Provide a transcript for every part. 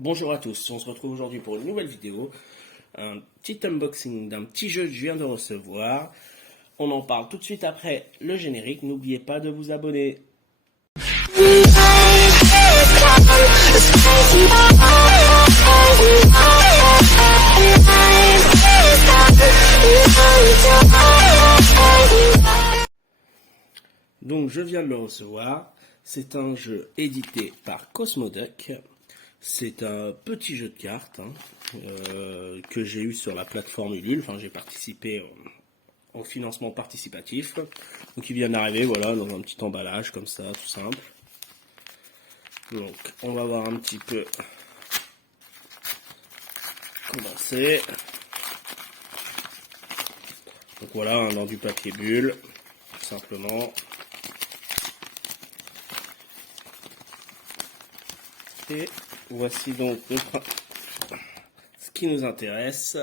Bonjour à tous, on se retrouve aujourd'hui pour une nouvelle vidéo, un petit unboxing d'un petit jeu que je viens de recevoir. On en parle tout de suite après le générique, n'oubliez pas de vous abonner. Donc je viens de le recevoir, c'est un jeu édité par Cosmoduck. C'est un petit jeu de cartes que j'ai eu sur la plateforme Ulule. Enfin, j'ai participé au financement participatif. Donc, il vient d'arriver, voilà, dans un petit emballage comme ça, tout simple. Donc, on va voir un petit peu comment c'est. Donc voilà, dans du papier bulle, tout simplement. Et voici donc ce qui nous intéresse,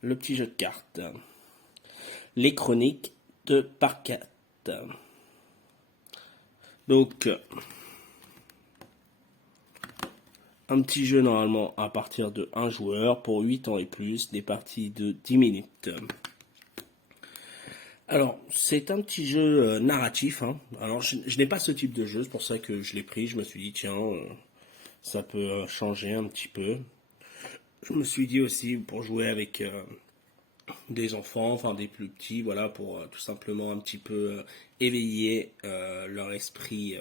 le petit jeu de cartes, les chroniques de Pargat. Donc, un petit jeu normalement à partir de 1 joueur pour 8 ans et plus, des parties de 10 minutes. Alors, c'est un petit jeu narratif. Alors, je n'ai pas ce type de jeu, c'est pour ça que je l'ai pris. Je me suis dit, tiens, ça peut changer un petit peu. Je me suis dit aussi, pour jouer avec des enfants, enfin des plus petits, voilà, pour tout simplement un petit peu éveiller leur esprit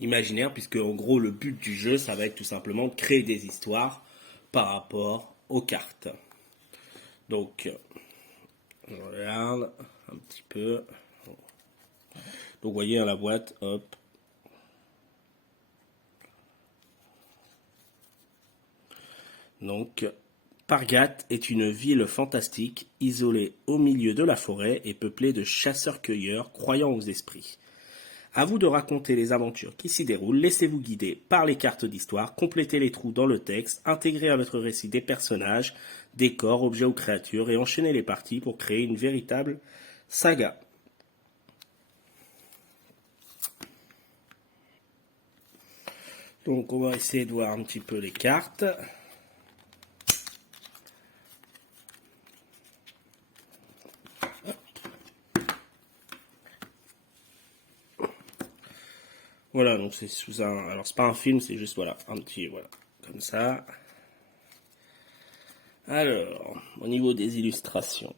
imaginaire, puisque en gros, le but du jeu, ça va être tout simplement de créer des histoires par rapport aux cartes. Donc, on regarde un petit peu. Donc, vous voyez, à la boîte, hop. Donc, Pargat est une ville fantastique, isolée au milieu de la forêt et peuplée de chasseurs-cueilleurs croyant aux esprits. À vous de raconter les aventures qui s'y déroulent, laissez-vous guider par les cartes d'histoire, complétez les trous dans le texte, intégrez à votre récit des personnages, décors, objets ou créatures et enchaînez les parties pour créer une véritable saga. Donc on va essayer de voir un petit peu les cartes. Voilà, donc c'est sous un... Alors c'est pas un film, c'est juste voilà, un petit... Voilà, comme ça. Alors, au niveau des illustrations.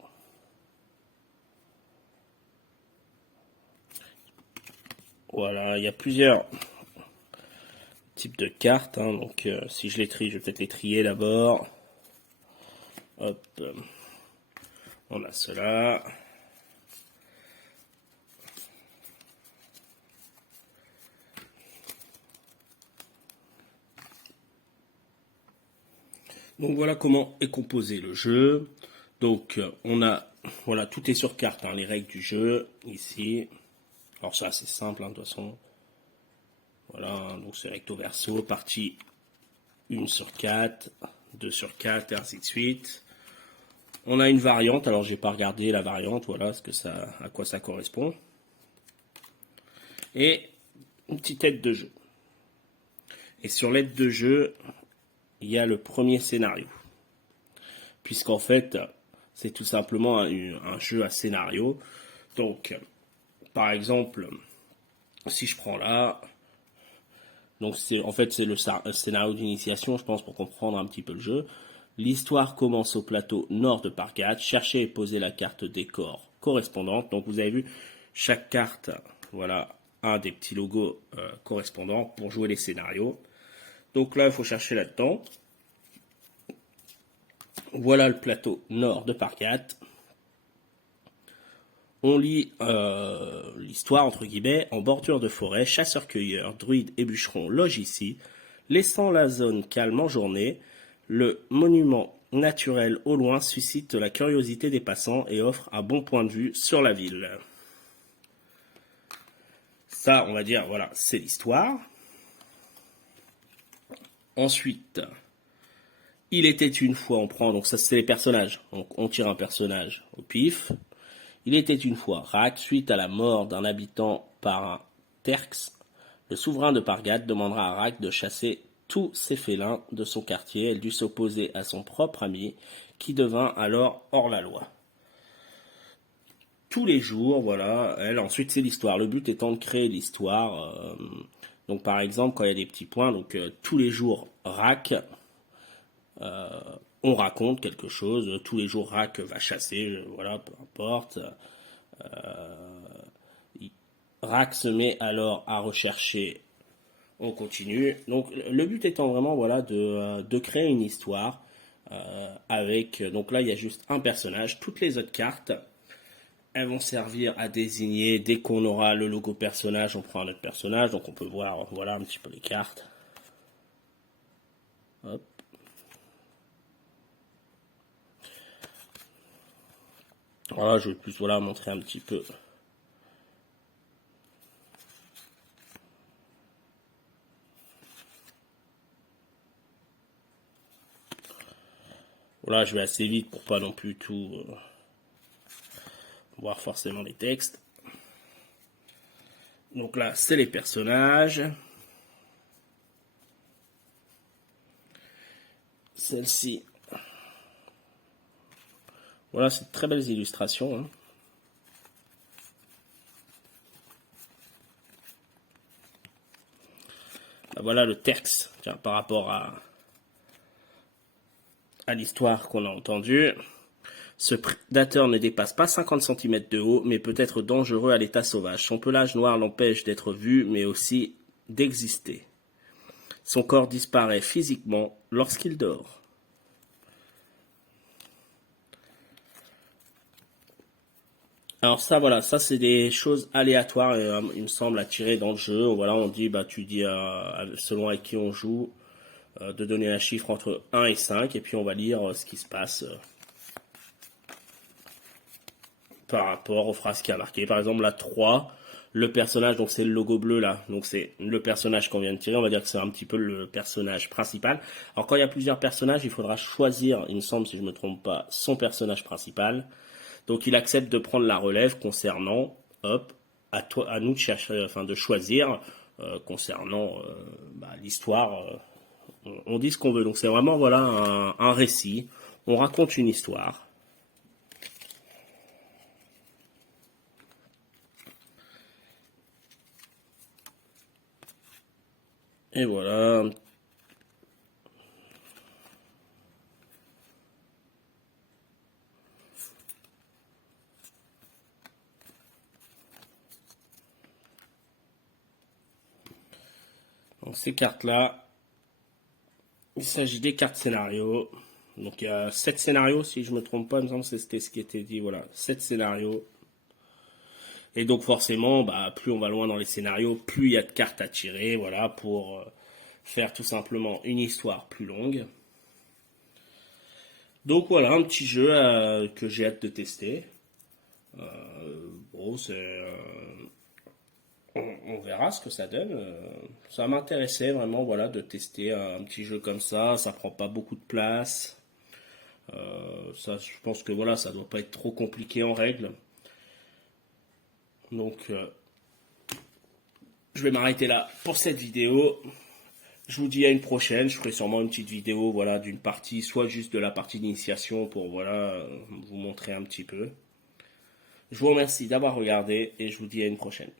Voilà, il y a plusieurs types de cartes. Donc si je les trie, je vais peut-être les trier d'abord. Hop. On a cela. Donc voilà comment est composé le jeu. Donc on a, voilà, tout est sur carte, les règles du jeu, ici. Alors ça c'est simple, de toute façon. Voilà, donc c'est recto verso, partie 1 sur 4, 2 sur 4, et ainsi de suite. On a une variante, alors j'ai pas regardé la variante, voilà, à quoi ça correspond. Et une petite aide de jeu. Et sur l'aide de jeu, il y a le premier scénario. Puisqu'en fait, c'est tout simplement un jeu à scénario. Donc, par exemple, si je prends là, donc en fait c'est le scénario d'initiation, je pense, pour comprendre un petit peu le jeu. L'histoire commence au plateau nord de Pargat. Cherchez et posez la carte décor correspondante. Donc vous avez vu, chaque carte, voilà, a des petits logos correspondants pour jouer les scénarios. Donc là, il faut chercher là-dedans. Voilà le plateau nord de Pargat. On lit l'histoire, entre guillemets, en bordure de forêt, chasseurs-cueilleurs, druides et bûcherons logent ici, laissant la zone calme en journée. Le monument naturel au loin suscite la curiosité des passants et offre un bon point de vue sur la ville. Ça, on va dire, voilà, c'est l'histoire. Ensuite, il était une fois, on prend, donc ça c'est les personnages. Donc on tire un personnage au pif. Il était une fois Rac, suite à la mort d'un habitant par un Terx, le souverain de Pargad, demandera à Rak de chasser tous ses félins de son quartier. Elle dut s'opposer à son propre ami, qui devint alors hors la loi. Tous les jours, voilà, ensuite c'est l'histoire. Le but étant de créer l'histoire. Donc par exemple, quand il y a des petits points, donc tous les jours, Rak, on raconte quelque chose. Tous les jours, Rak va chasser, voilà, peu importe. Rak se met alors à rechercher. On continue. Donc le but étant vraiment, voilà, de créer une histoire avec. Donc là, il y a juste un personnage. Toutes les autres cartes, elles vont servir à désigner. Dès qu'on aura le logo personnage, on prend un autre personnage. Donc on peut voir, voilà, un petit peu les cartes. Hop. Voilà, je vais plus, voilà, montrer un petit peu. Voilà, je vais assez vite pour pas non plus tout voir forcément les textes. Donc là, c'est les personnages. Celle-ci. Voilà, c'est de très belles illustrations. Hein. Là, voilà le Terx, tiens, par rapport à l'histoire qu'on a entendue. Ce prédateur ne dépasse pas 50 cm de haut, mais peut être dangereux à l'état sauvage. Son pelage noir l'empêche d'être vu, mais aussi d'exister. Son corps disparaît physiquement lorsqu'il dort. Alors ça, voilà, ça c'est des choses aléatoires, il me semble, à tirer dans le jeu. Voilà, on dit, bah tu dis, selon avec qui on joue, de donner un chiffre entre 1 et 5, et puis on va lire ce qui se passe par rapport aux phrases qui a marqué. Par exemple, la 3, le personnage, donc c'est le logo bleu là, donc c'est le personnage qu'on vient de tirer, on va dire que c'est un petit peu le personnage principal. Alors quand il y a plusieurs personnages, il faudra choisir, il me semble, si je ne me trompe pas, son personnage principal. Donc il accepte de prendre la relève concernant, hop, à nous de chercher, enfin de choisir concernant l'histoire. On dit ce qu'on veut. Donc c'est vraiment, voilà, un récit. On raconte une histoire. Et voilà. Donc ces cartes-là, il s'agit des cartes scénarios. Donc il y a 7 scénarios, si je ne me trompe pas, il me semble que c'était ce qui était dit. Voilà, 7 scénarios. Et donc forcément, bah, plus on va loin dans les scénarios, plus il y a de cartes à tirer, voilà, pour faire tout simplement une histoire plus longue. Donc voilà, un petit jeu que j'ai hâte de tester. Bon, on verra ce que ça donne. Ça m'intéressait vraiment, voilà, de tester un petit jeu comme ça. Ça prend pas beaucoup de place. Ça, je pense que voilà, ça doit pas être trop compliqué en règle. Donc, je vais m'arrêter là pour cette vidéo. Je vous dis à une prochaine. Je ferai sûrement une petite vidéo, voilà, d'une partie, soit juste de la partie d'initiation pour, voilà, vous montrer un petit peu. Je vous remercie d'avoir regardé et je vous dis à une prochaine.